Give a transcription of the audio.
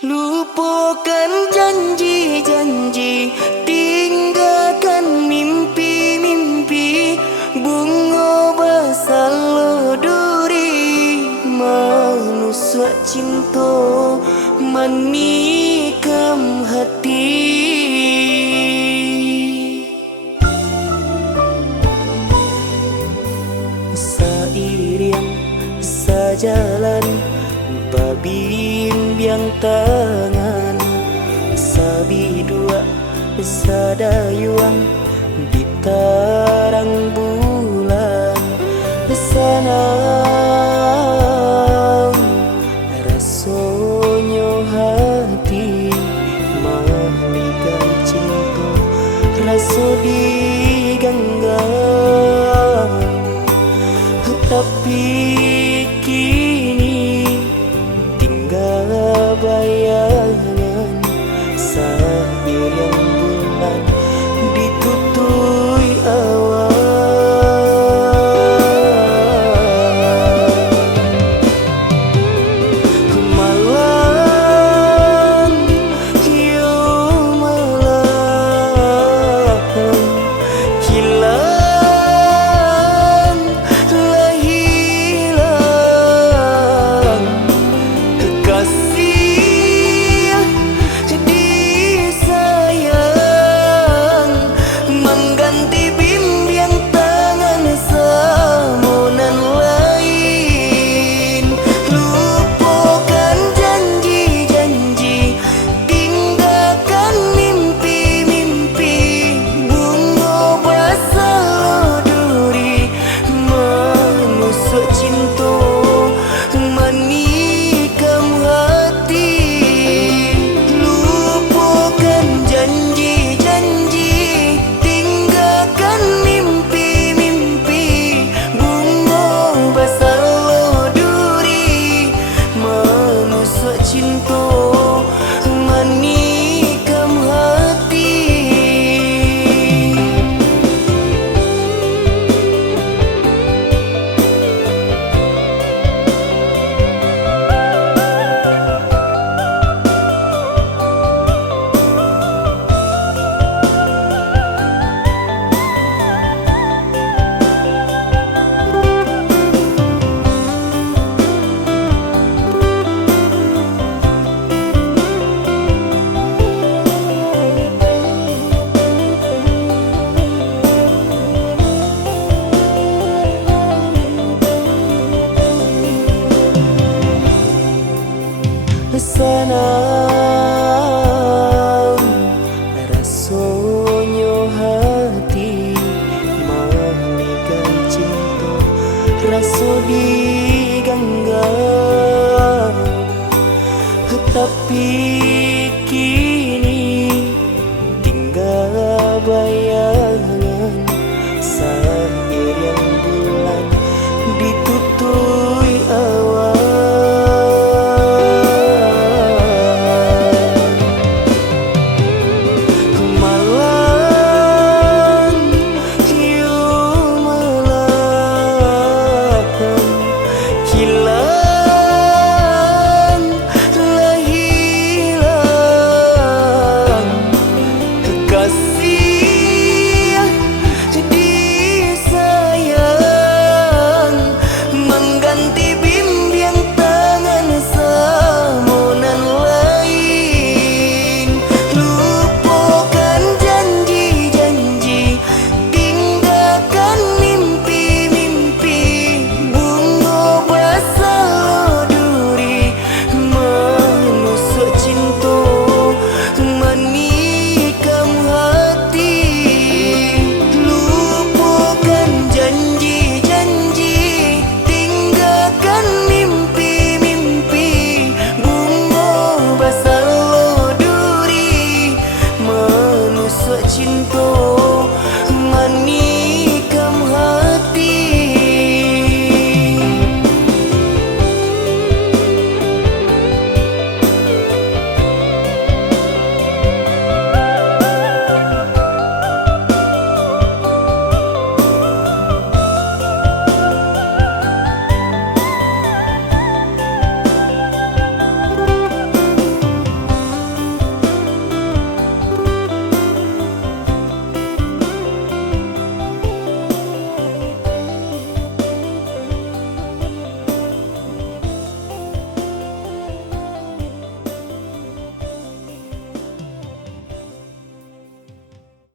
Lupakan janji-janji, tinggalkan mimpi-mimpi. Bunga basalo duri, manusia cinta manikam hati. Seiring sejalan babimbiang tangan, sabi dua sadayuang di tarang bulan. Sanang rasonyo hati, mahligai cinta raso diganggang. Tapi kini tinggal bayangan seiring bulan ditutui awan. Malam, yo malam, hilang lah hilang kasih disayang, mengganti bimbing tangan samunan lain. Lupakan janji-janji, tinggalkan mimpi-mimpi. Bunga basalo duri, manusia cinta manikam hati. Lupakan janji-janji, tinggalkan mimpi-mimpi. Bunga basalo duri, manusia cinta manikam hati. Sanang rasonyo hati, mahligai cinta raso diganggang. Tapi